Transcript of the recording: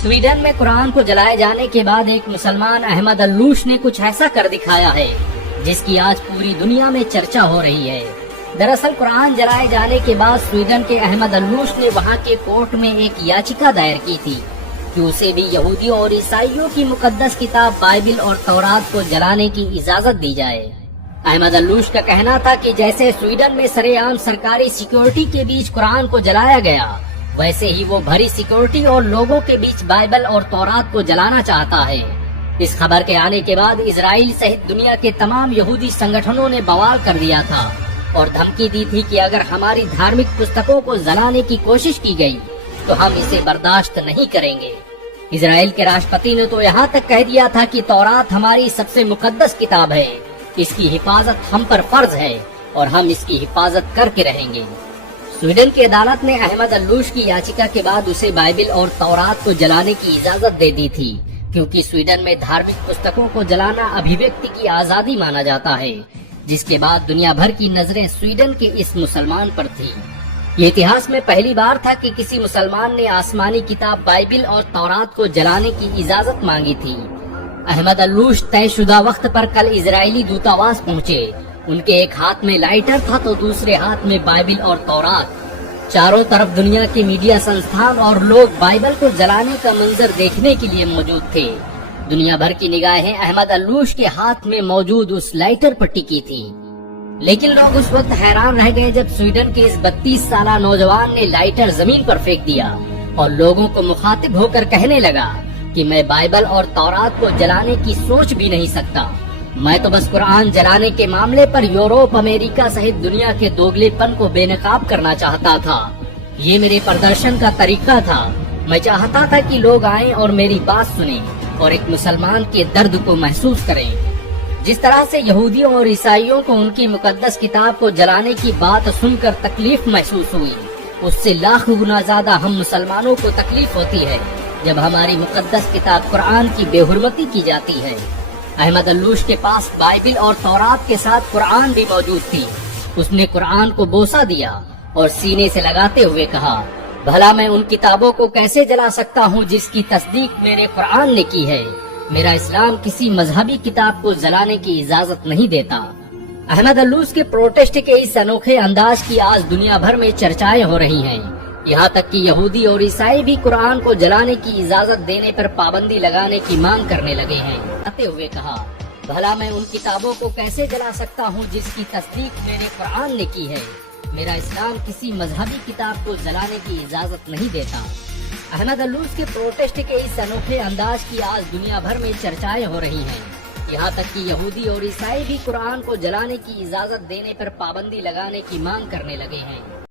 Sweden में कुरान को जलाए जाने के बाद एक मुसलमान अहमद अल्लूश ने कुछ ऐसा कर दिखाया है जिसकी आज पूरी दुनिया में चर्चा हो रही है। दरअसल कुरान जलाए जाने के बाद स्वीडन के अहमद अल्लूश ने वहां के कोर्ट में एक याचिका दायर की थी कि उसे भी यहूदियों और ईसाइयों की मुकद्दस किताब बाइबिल और तौरात को जलाने की इजाजत दी जाए। अहमद अल्लूश का कहना था कि जैसे स्वीडन में सरेआम सरकारी सिक्योरिटी के बीच कुरान को जलाया गया, वैसे ही वो भरी सिक्योरिटी और लोगों के बीच बाइबल और तौरात को जलाना चाहता है। इस खबर के आने के बाद इजराइल सहित दुनिया के तमाम यहूदी संगठनों ने बवाल कर दिया था और धमकी दी थी कि अगर हमारी धार्मिक पुस्तकों को जलाने की कोशिश की गई तो हम इसे बर्दाश्त नहीं करेंगे। इजराइल के राष्ट्रपति ने तो यहाँ तक कह दिया था कि तौरात हमारी सबसे मुकद्दस किताब है, इसकी हिफाजत हम पर फर्ज है और हम इसकी हिफाजत करके रहेंगे। स्वीडन की अदालत ने अहमद अल्लूश की याचिका के बाद उसे बाइबिल और तौरात को जलाने की इजाजत दे दी थी, क्योंकि स्वीडन में धार्मिक पुस्तकों को जलाना अभिव्यक्ति की आजादी माना जाता है, जिसके बाद दुनिया भर की नजरें स्वीडन के इस मुसलमान पर थी। ये इतिहास में पहली बार था कि किसी मुसलमान ने आसमानी किताब बाइबिल और तौरात को जलाने की इजाजत मांगी थी। अहमद अल्लूश तयशुदा वक्त पर कल इजरायली दूतावास पहुँचे। उनके एक हाथ में लाइटर था तो दूसरे हाथ में बाइबिल और तौरात। चारों तरफ दुनिया के मीडिया संस्थान और लोग बाइबल को जलाने का मंजर देखने के लिए मौजूद थे। दुनिया भर की निगाहें अहमद अल्लूश के हाथ में मौजूद उस लाइटर पर टिकी थी। लेकिन लोग उस वक्त हैरान रह गए जब स्वीडन के इस 32 साला नौजवान ने लाइटर जमीन पर फेंक दिया और लोगों को मुखातिब होकर कहने लगा कि मैं बाइबल और तौरात को जलाने की सोच भी नहीं सकता। मैं तो बस कुरान जलाने के मामले पर यूरोप, अमेरिका सहित दुनिया के दोगलेपन को बेनकाब करना चाहता था। ये मेरे प्रदर्शन का तरीका था। मैं चाहता था कि लोग आएं और मेरी बात सुनें और एक मुसलमान के दर्द को महसूस करें। जिस तरह से यहूदियों और ईसाइयों को उनकी मुकद्दस किताब को जलाने की बात सुनकर तकलीफ महसूस हुई, उससे लाख गुना ज्यादा हम मुसलमानों को तकलीफ होती है जब हमारी मुकद्दस किताब कुरान की बेहुरमती की जाती है। अहमद अल्लूश के पास बाइबिल और तौरात के साथ कुरान भी मौजूद थी। उसने कुरान को बोसा दिया और सीने से लगाते हुए कहा, भला मैं उन किताबों को कैसे जला सकता हूँ जिसकी तस्दीक मेरे कुरान ने की है। मेरा इस्लाम किसी मजहबी किताब को जलाने की इजाजत नहीं देता। अहमद अल्लूश के प्रोटेस्ट के इस अनोखे अंदाज की आज दुनिया भर में चर्चाएं हो रही हैं। यहाँ तक कि यहूदी और ईसाई भी कुरान को जलाने की इजाजत देने पर पाबंदी लगाने की मांग करने लगे हैं। कहते हुए कहा, भला मैं उन किताबों को कैसे जला सकता हूँ जिसकी तस्दीक मेरे कुरान ने की है। मेरा इस्लाम किसी मजहबी किताब को जलाने की इजाजत नहीं देता। अहमद अल्लूश के प्रोटेस्ट के इस अनोखे अंदाज की आज दुनिया भर में चर्चाएं हो रही हैं। यहाँ तक कि यहूदी और ईसाई भी कुरान को जलाने की इजाजत देने पर पाबंदी लगाने की मांग करने लगे हैं।